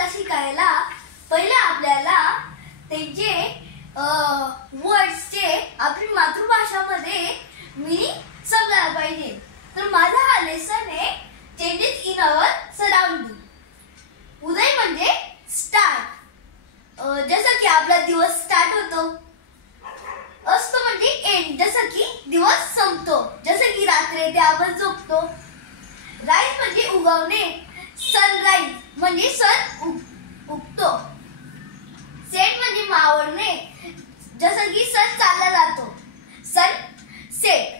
आपल्याला शिकायला पहिले आपल्याला त्यांचे वर्ड्सचे आपली मातृभाषामध्ये मीनिंग समजायला पाहिजे. तर माझा हा लेसन आहे चेंजेस इन आवर सराउंडिंग. उदय म्हणजे स्टार्ट, जसं की आपला दिवस स्टार्ट होतो. अस्त म्हणजे एंड, जसं की दिवस संपतो, जसं की रात्री येते आपण झोपतो. राईज म्हणजे उगवणे, सनराईज म्हणजे सन उगतो. सेट म्हणजे मावळणे, जसं की सन चालला जातो, सन सेट.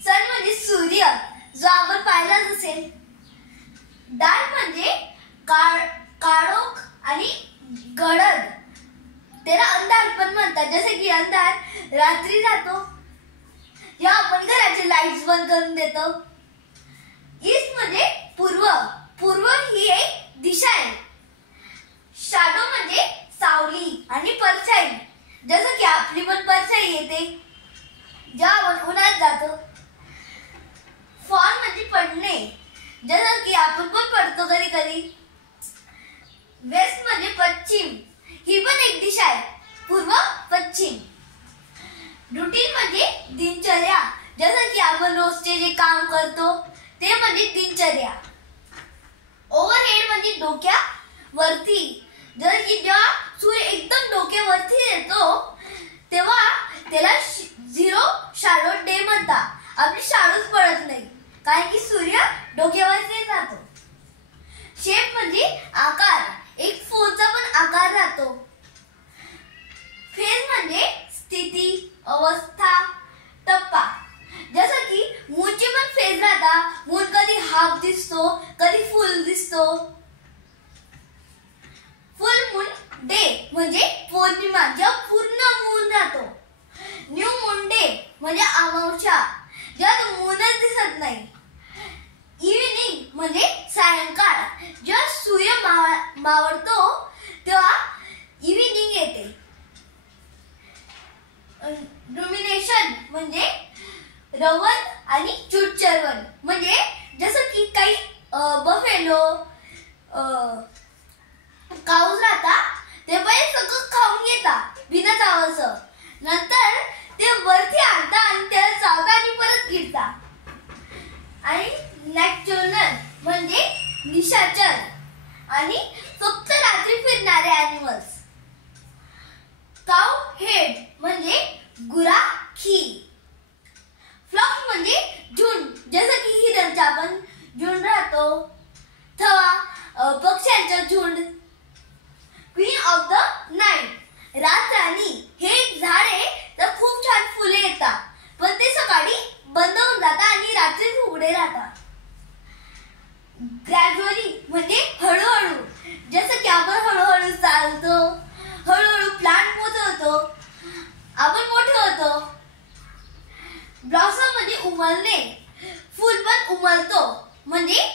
सन म्हणजे सूर्य, जो आपण पाहिलाच असेल. डार्क म्हणजे काळोख आणि गडद, त्याला अंधार पण म्हणतात, जसे की अंधार रात्री जातो जेव्हा आपण घराचे लाईट्स बंद करून देतो. ईस्ट म्हणजे पूर्व, पूर्व ही एक दिशा आहे. शॅडो म्हणजे सावली आणि परछाई, जसं की आपली पण परछाई येते जेव्हा आपण उन्हात जातो. फॉल म्हणजे पडणे, जसं की आपण पण पडतो कधी कधी. वेस्ट म्हणजे पश्चिम, ही पण एक दिशा आहे, पूर्व पश्चिम. रुटीन म्हणजे दिनचर्या, जसं की आपण रोजचे जे काम करतो ते म्हणजे दिनचर्या. ओव्हरहेड म्हणजे डोक्यावरती, जसं की जेव्हा सूर्य एकदम डोक्यावरती येतो तेव्हा त्याला झिरो शॅडो डे म्हणतात. आपली शॅडोच पडत नाही कारण की सूर्य डोक्यावरती जातो. शेप म्हणजे आकार, एक फोनचा पण आकार राहतो. फेज म्हणजे स्थिती, अवस्था, टप्पा, जसं की मूनचे पण फेज राहतात. मून कधी हाफ दिसतो, कधी फुल दिसतो. फुल मून डे म्हणजे पौर्णिमा, जेव्हा पूर्ण मून राहतो. न्यू मून डे म्हणजे अमावस्या, जेव्हा मूनच दिसत नाही. इव्हिनिंग म्हणजे सायंकाळ, जेव्हा सूर्य मावळतो तेव्हा इव्हिनिंग येते. रुमिनेशन म्हणजे रवन आणि चूटचरवण, म्हणजे जसं की काही बफेलो काऊज राहतात ते पहिले सगळं खाऊन घेतात बिना चावायचं, नंतर ते वरती आणतात आणि त्याला चावतात आणि परत गिळतात. आणि नॅक्टर्नल म्हणजे निशाचर आणि फक्त रात्री फिरणारे ॲनिमल्स. काऊ हेड म्हणजे गुराखी. फ्लॉक म्हणजे झुंड, जसं की हिरणचा आपण झुंड राहतो, थवा पक्ष्यांचा झुंड. क्वीन ऑफ द नाईट, रातराणी. हे एक झाड आहे, तर खूप छान फुले येतात, पण ते सकाळी बंद होऊन जातात आणि रात्री उघडे राहतात. ग्रॅज्युअली म्हणजे हळूहळू, जसं की आपण हळूहळू चालतो, हळूहळू प्लांट मोठे होतो, आपण मोठे होतो. ब्लॉसम म्हणजे उमलणे, फूल पण उमलतो, म्हणजे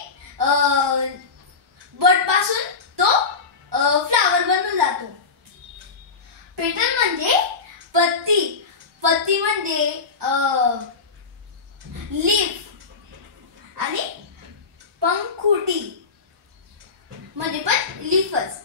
बड पासून तो फ्लावर बनून जातो. पेटल म्हणजे पत्ती, पत्ती म्हणजे लीफ आणि पंखुटी म्हणजे पण लीफच.